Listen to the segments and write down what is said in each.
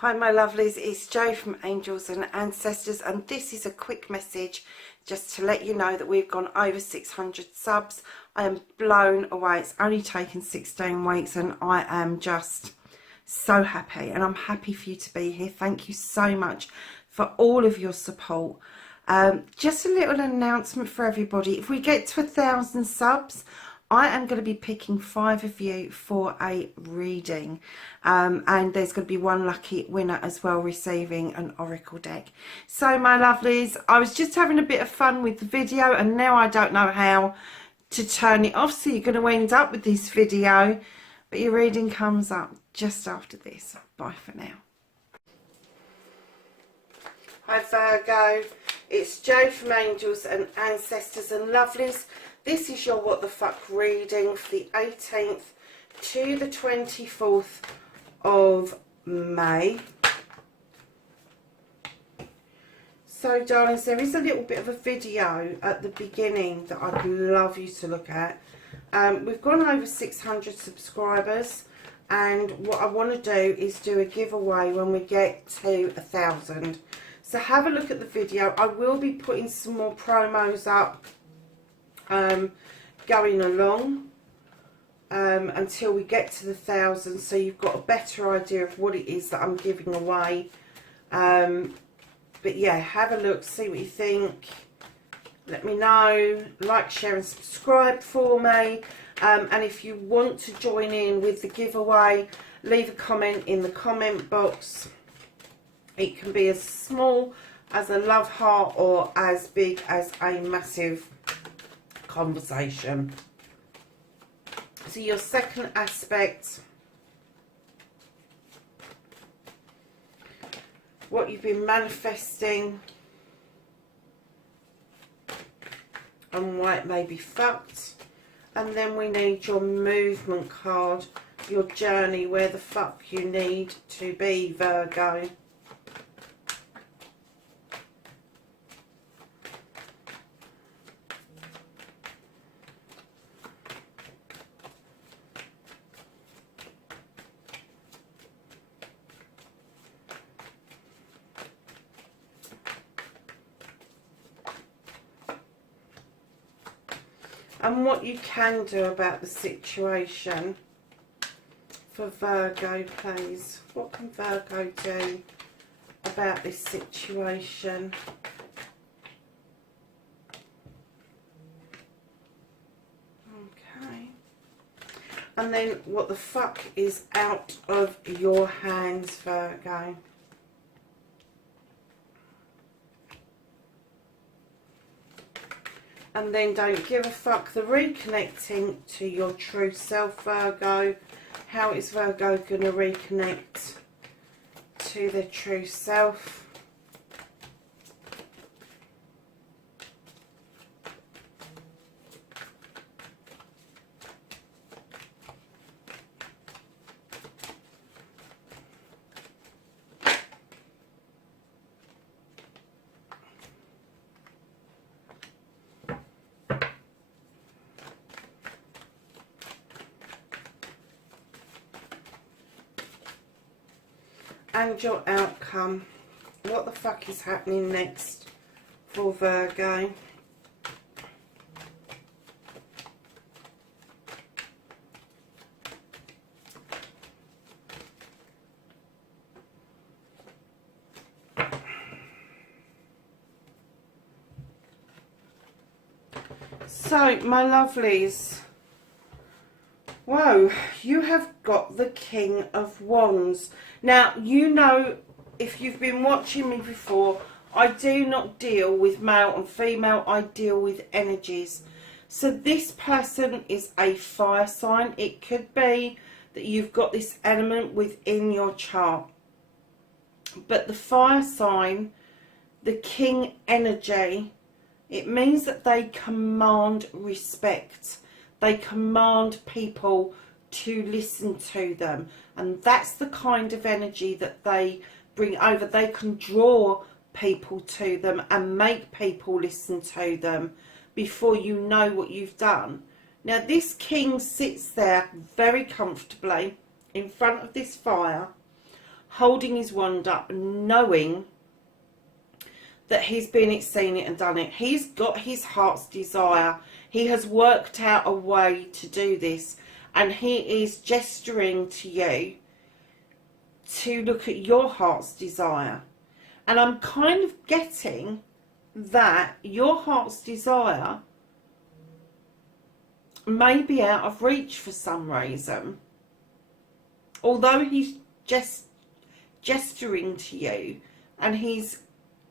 Hi my lovelies, it's Jo from Angels and Ancestors, and this is a quick message just to let you know that we've gone over 600 subs. I am blown away. It's only taken 16 weeks and I am just so happy, and I'm happy for you to be here. Thank you so much for all of your support. Just a little announcement for everybody. If we get to 1,000 subs, I am going to be picking 5 of you for a reading, and there's going to be one lucky winner as well receiving an oracle deck. So my lovelies, I was just having a bit of fun with the video and now I don't know how to turn it off, so you're going to end up with this video, but your reading comes up just after this. Bye for now. Hi Virgo, it's Jo from Angels and Ancestors and Lovelies. This is your What the Fuck reading for the 18th to the 24th of May. So darlings, there is a little bit of a video at the beginning that I'd love you to look at. We've gone over 600 subscribers, and what I want to do is do a giveaway when we get to 1,000. So have a look at the video. I will be putting some more promos up going along until we get to the 1,000, so you've got a better idea of what it is that I'm giving away. But yeah, have a look, see what you think, let me know, like, share and subscribe for me, and if you want to join in with the giveaway, leave a comment in the comment box. It can be as small as a love heart or as big as a massive conversation. So your second aspect, what you've been manifesting and why it may be fucked, and then we need your movement card, your journey, where the fuck you need to be, Virgo. And what you can do about the situation for Virgo, please. What can Virgo do about this situation? Okay. And then what the fuck is out of your hands, Virgo? And then don't give a fuck, the reconnecting to your true self, Virgo. How is Virgo going to reconnect to their true self? And your outcome. What the fuck is happening next for Virgo? So, my lovelies, whoa, you have got the King of Wands. Now, you know, if you've been watching me before, I do not deal with male and female, I deal with energies. So this person is a fire sign. It could be that you've got this element within your chart. But the fire sign, the king energy, it means that they command respect. They command people to listen to them, and that's the kind of energy that they bring over. They can draw people to them and make people listen to them before you know what you've done. Now this king sits there very comfortably in front of this fire, holding his wand up, knowing that he's been it, seen it and done it. He's got his heart's desire. He has worked out a way to do this, and he is gesturing to you to look at your heart's desire. And I'm kind of getting that your heart's desire may be out of reach for some reason. Although he's just gesturing to you and he's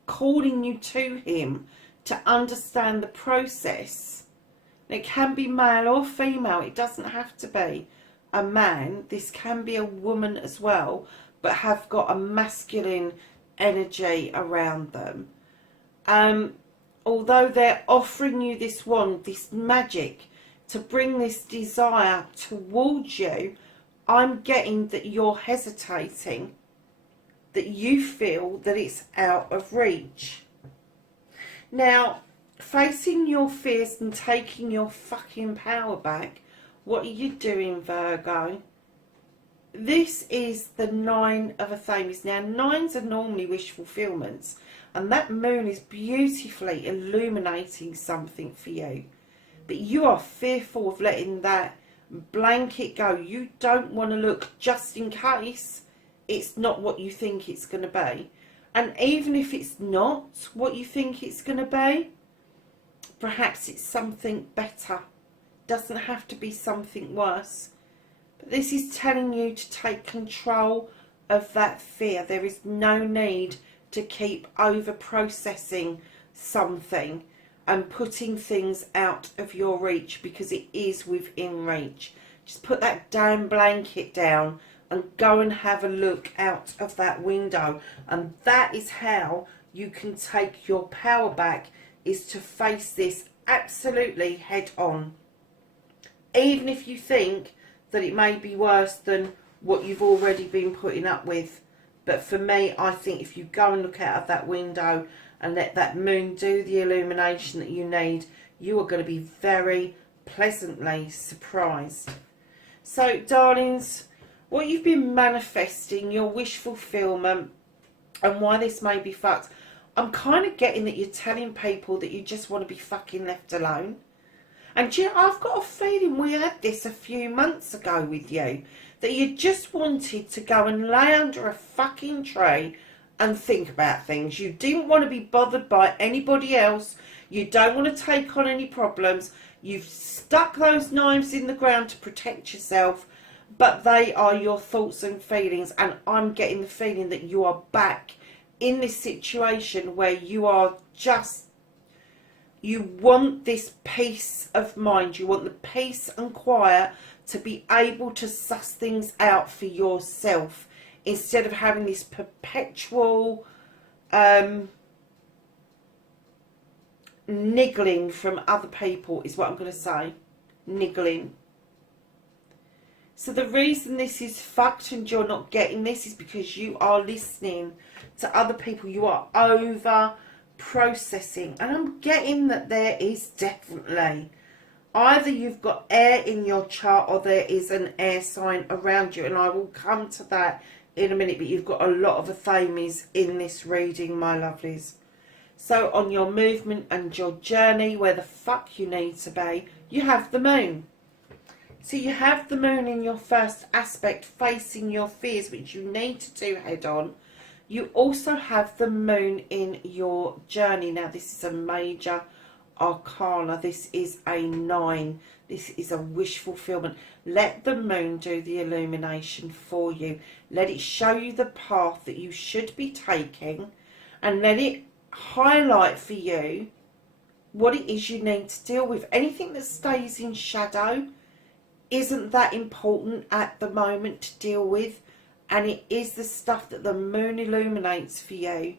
calling you to him to understand the process. It can be male or female. It doesn't have to be a man. This can be a woman as well, but have got a masculine energy around them. Although they're offering you this wand, this magic, to bring this desire towards you, I'm getting that you're hesitating, that you feel that it's out of reach. Now, facing your fears and taking your fucking power back, what are you doing, Virgo? This is the 9 of Athenians. Now, 9s are normally wish fulfillments, and that moon is beautifully illuminating something for you. But you are fearful of letting that blanket go. You don't want to look just in case it's not what you think it's going to be. And even if it's not what you think it's going to be, perhaps it's something better. Doesn't have to be something worse. But this is telling you to take control of that fear. There is no need to keep over processing something and putting things out of your reach, because it is within reach. Just put that damn blanket down and go and have a look out of that window. And that is how you can take your power back, is to face this absolutely head on. Even if you think that it may be worse than what you've already been putting up with. But for me, I think if you go and look out of that window and let that moon do the illumination that you need, you are going to be very pleasantly surprised. So, darlings, what you've been manifesting, your wish fulfillment, and why this may be fucked, I'm kind of getting that you're telling people that you just want to be fucking left alone. And you know, I've got a feeling we had this a few months ago with you, that you just wanted to go and lay under a fucking tree and think about things. You didn't want to be bothered by anybody else. You don't want to take on any problems. You've stuck those knives in the ground to protect yourself, but they are your thoughts and feelings. And I'm getting the feeling that you are back in this situation where you are just, you want this peace of mind. You want the peace and quiet to be able to suss things out for yourself, instead of having this perpetual niggling from other people, is what I'm going to say. Niggling. So the reason this is fucked and you're not getting this is because you are listening to other people. You are over processing. And I'm getting that there is definitely, either you've got air in your chart or there is an air sign around you. And I will come to that in a minute, but you've got a lot of Athemes in this reading, my lovelies. So on your movement and your journey, where the fuck you need to be, you have the moon. So you have the moon in your first aspect, facing your fears, which you need to do head on. You also have the moon in your journey. Now this is a major arcana. This is a 9. This is a wish fulfillment. Let the moon do the illumination for you. Let it show you the path that you should be taking, and let it highlight for you what it is you need to deal with. Anything that stays in shadow isn't that important at the moment to deal with, and it is the stuff that the moon illuminates for you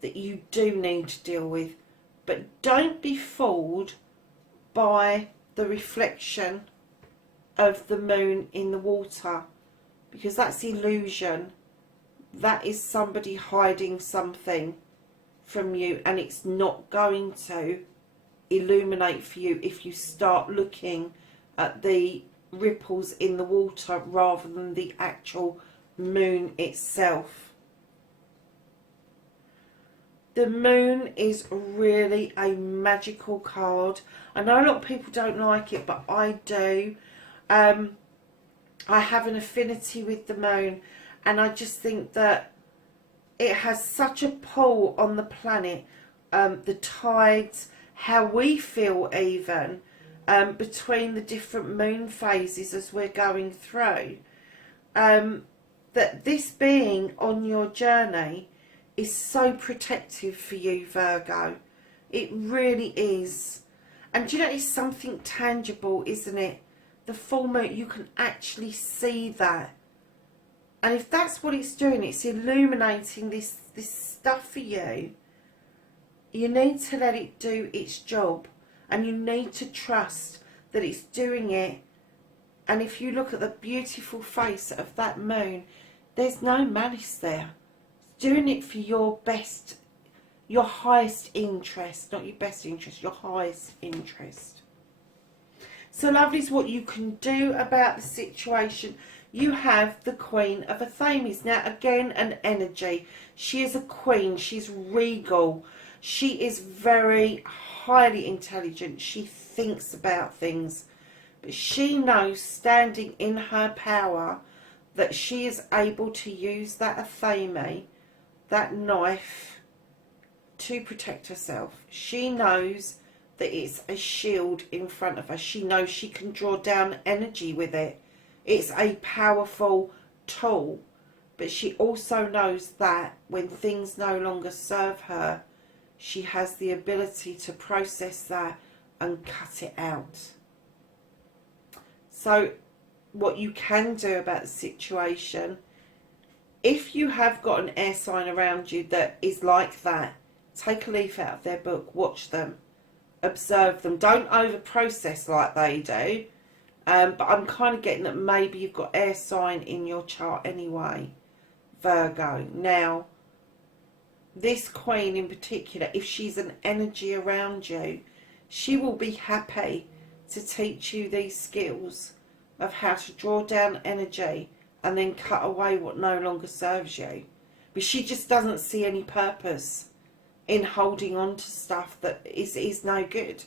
that you do need to deal with. But don't be fooled by the reflection of the moon in the water, because that's illusion. That is somebody hiding something from you, and it's not going to illuminate for you if you start looking at the ripples in the water rather than the actual moon itself. The moon is really a magical card. I know a lot of people don't like it, but I do. I have an affinity with the moon, and I just think that it has such a pull on the planet, the tides, how we feel even, between the different moon phases as we're going through. That this being on your journey is so protective for you, Virgo. It really is. And do you know, it's something tangible, isn't it? The full moon, you can actually see that. And if that's what it's doing, it's illuminating this stuff for you. You need to let it do its job. And you need to trust that it's doing it. And if you look at the beautiful face of that moon, there's no malice there. It's doing it for your best, your highest interest. Not your best interest, your highest interest. So lovelies, what you can do about the situation. You have the Queen of Athames. Now again, an energy. She is a queen. She's regal. She is very highly intelligent. She thinks about things. But she knows, standing in her power, that she is able to use that Athame, that knife, to protect herself. She knows that it's a shield in front of her. She knows she can draw down energy with it. It's a powerful tool. But she also knows that when things no longer serve her, she has the ability to process that and cut it out. So what you can do about the situation, if you have got an air sign around you that is like that, take a leaf out of their book, watch them, observe them. Don't over process like they do. But I'm kind of getting that maybe you've got air sign in your chart anyway, Virgo. Now, this Queen in particular, if she's an energy around you, she will be happy to teach you these skills of how to draw down energy and then cut away what no longer serves you. But she just doesn't see any purpose in holding on to stuff that is no good.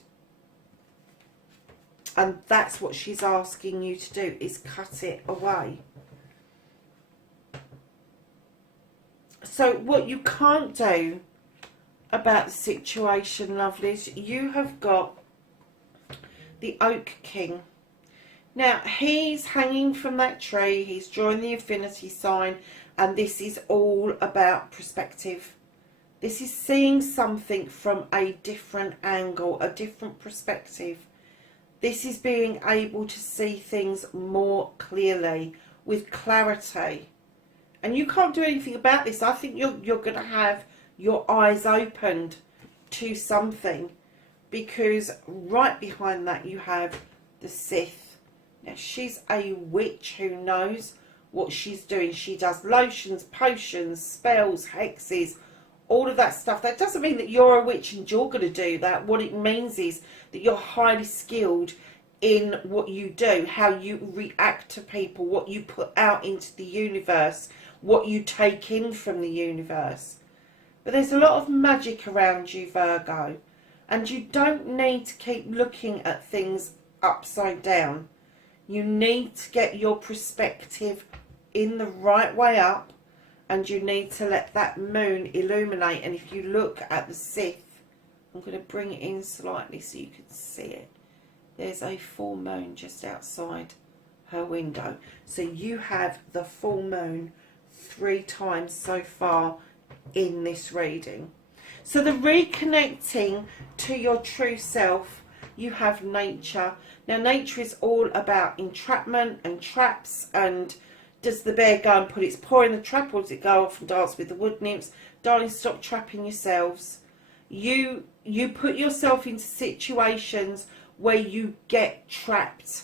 And that's what she's asking you to do, is cut it away. So what you can't do about the situation, lovelies, you have got the Oak King. Now, he's hanging from that tree, he's drawing the affinity sign, and this is all about perspective. This is seeing something from a different angle, a different perspective. This is being able to see things more clearly, with clarity. And you can't do anything about this. I think you're going to have your eyes opened to something, because right behind that you have the Sith. Now, she's a witch who knows what she's doing. She does lotions, potions, spells, hexes, all of that stuff. That doesn't mean that you're a witch and you're going to do that. What it means is that you're highly skilled in what you do, how you react to people, what you put out into the universe, what you take in from the universe. But there's a lot of magic around you, Virgo, and you don't need to keep looking at things upside down. You need to get your perspective in the right way up, and you need to let that moon illuminate. And if you look at the Sith, I'm going to bring it in slightly so you can see it. There's a full moon just outside her window. So you have the full moon 3 times so far in this reading. So the reconnecting to your true self, you have nature. Now, nature is all about entrapment and traps. And does the bear go and put its paw in the trap, or does it go off and dance with the wood nymphs? Darling, stop trapping yourselves. You put yourself into situations where you get trapped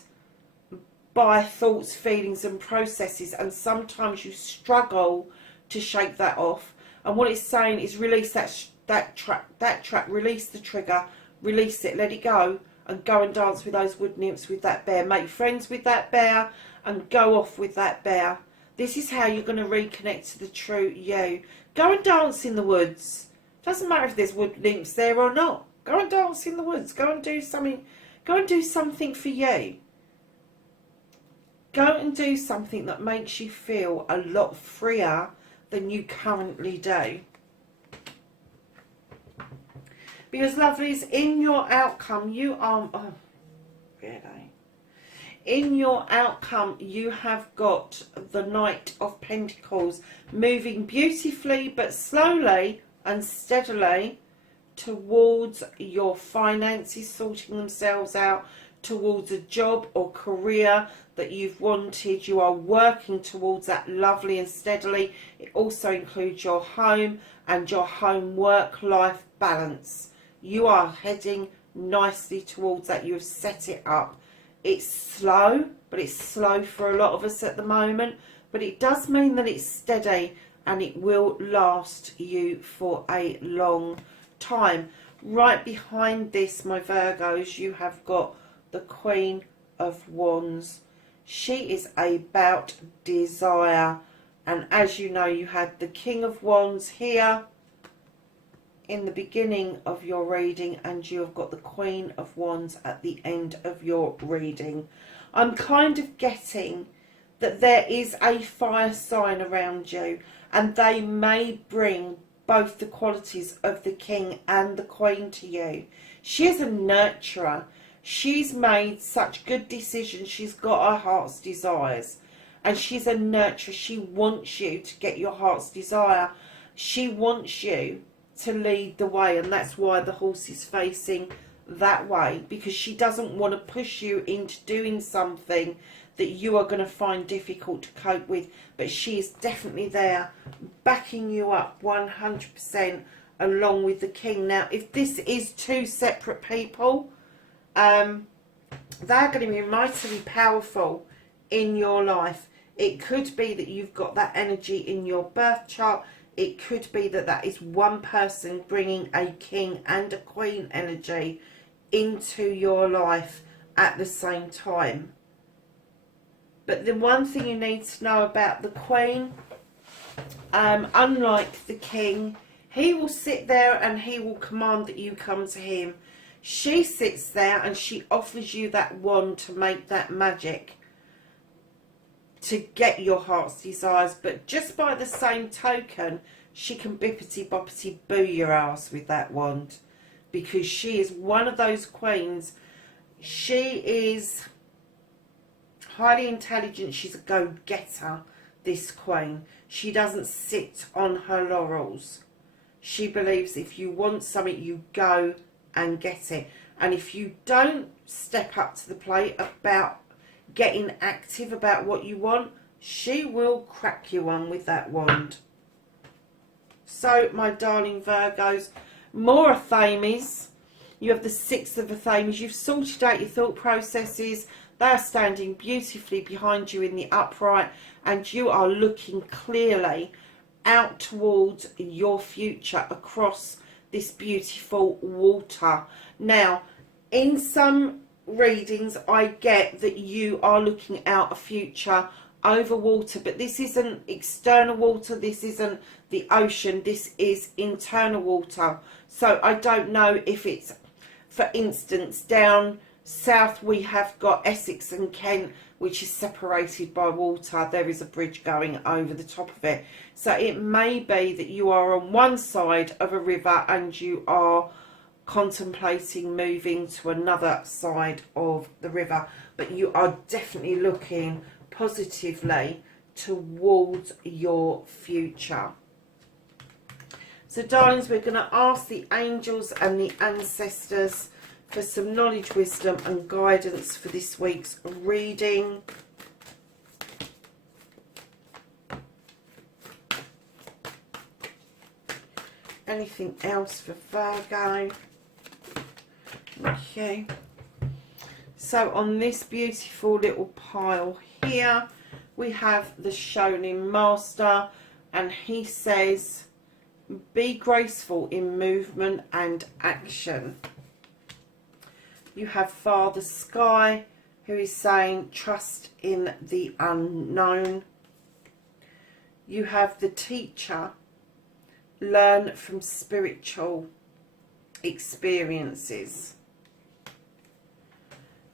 by thoughts, feelings and processes, and sometimes you struggle to shake that off. And what it's saying is release that trap, release the trigger, release it, let it go, and go and dance with those wood nymphs, with that bear. Make friends with that bear and go off with that bear. This is how you're going to reconnect to the true you. Go and dance in the woods. Doesn't matter if there's wood nymphs there or not. Go and dance in the woods. Go and do something. Go and do something for you. Go and do something that makes you feel a lot freer than you currently do. Because, lovelies, in your outcome, you are... Oh, really? In your outcome, you have got the Knight of Pentacles moving beautifully but slowly and steadily towards your finances sorting themselves out, towards a job or career that you've wanted. You are working towards that lovely and steadily. It also includes your home and your home work-life balance. You are heading nicely towards that. You have set it up. It's slow, but it's slow for a lot of us at the moment. But it does mean that it's steady and it will last you for a long time. Right behind this, my Virgos, you have got the Queen of Wands. She is about desire. And as you know, you had the King of Wands here in the beginning of your reading, and you have got the Queen of Wands at the end of your reading. I'm kind of getting that there is a fire sign around you, and they may bring both the qualities of the King and the Queen to you. She is a nurturer. She's made such good decisions. She's got her heart's desires, and she's a nurturer. She wants you to get your heart's desire. She wants you to lead the way, and that's why the horse is facing that way, because she doesn't want to push you into doing something that you are going to find difficult to cope with. But she is definitely there backing you up 100% along with the King. Now, if this is two separate people, they're going to be mightily powerful in your life. It could be that you've got that energy in your birth chart. It could be that that is one person bringing a King and a Queen energy into your life at the same time. But the one thing you need to know about the Queen, unlike the King, he will sit there and he will command that you come to him. She sits there and she offers you that wand to make that magic, to get your heart's desires. But just by the same token, she can bippity boppity boo your ass with that wand, because she is one of those queens. She is highly intelligent. She's a go-getter, this Queen. She doesn't sit on her laurels. She believes if you want something, you go and get it. And if you don't step up to the plate about getting active about what you want, she will crack you one with that wand. So, my darling Virgos, more Athames. You have the Six of Athames. You've sorted out your thought processes. They are standing beautifully behind you in the upright, and you are looking clearly out towards your future across this beautiful water. Now, in some readings, I get that you are looking out a future over water, but this isn't external water. This isn't the ocean. This is internal water. So I don't know if it's, for instance, down south we have got Essex and Kent, which is separated by water. There is a bridge going over the top of it. So it may be that you are on one side of a river and you are contemplating moving to another side of the river, but you are definitely looking positively towards your future. So, darlings, we're going to ask the angels and the ancestors for some knowledge, wisdom and guidance for this week's reading. Anything else for Virgo? Okay. So on this beautiful little pile here, we have the Shonen Master, and he says, be graceful in movement and action. You have Father Sky, who is saying, trust in the unknown. You have the teacher. Learn from spiritual experiences.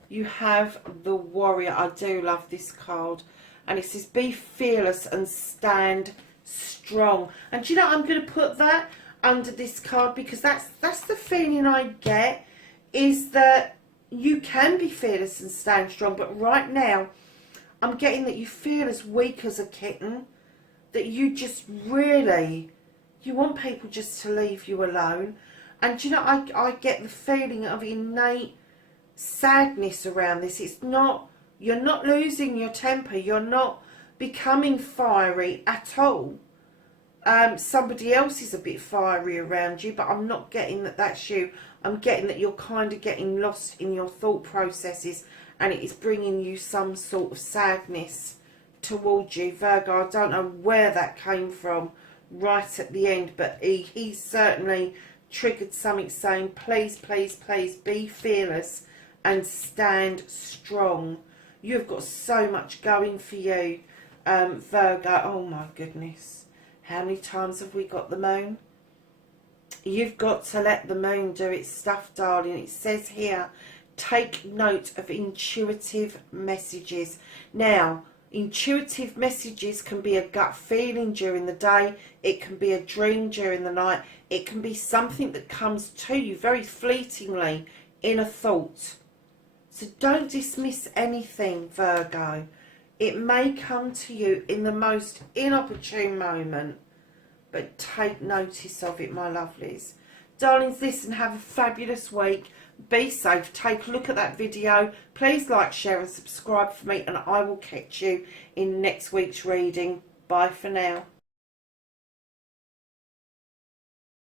You have the warrior. I do love this card. And it says, be fearless and stand strong. And do you know, I'm going to put that under this card, because that's the feeling I get, is that you can be fearless and stand strong. But right now, I'm getting that you feel as weak as a kitten. That you just really, you want people just to leave you alone. And do you know, I get the feeling of innate sadness around this. It's not, you're not losing your temper, you're not becoming fiery at all. Somebody else is a bit fiery around you, but I'm not getting that that's you. I'm getting that you're kind of getting lost in your thought processes, and it is bringing you some sort of sadness towards you, Virgo. I don't know where that came from right at the end, but he certainly triggered something saying, please, please, please be fearless and stand strong. You've got so much going for you, Virgo. Oh my goodness. How many times have we got the moon? You've got to let the moon do its stuff, darling. It says here, take note of intuitive messages. Now, intuitive messages can be a gut feeling during the day. It can be a dream during the night. It can be something that comes to you very fleetingly in a thought. So don't dismiss anything, Virgo. It may come to you in the most inopportune moment, but take notice of it, my lovelies. Darlings, listen, have a fabulous week. Be safe. Take a look at that video. Please like, share and subscribe for me, and I will catch you in next week's reading. Bye for now.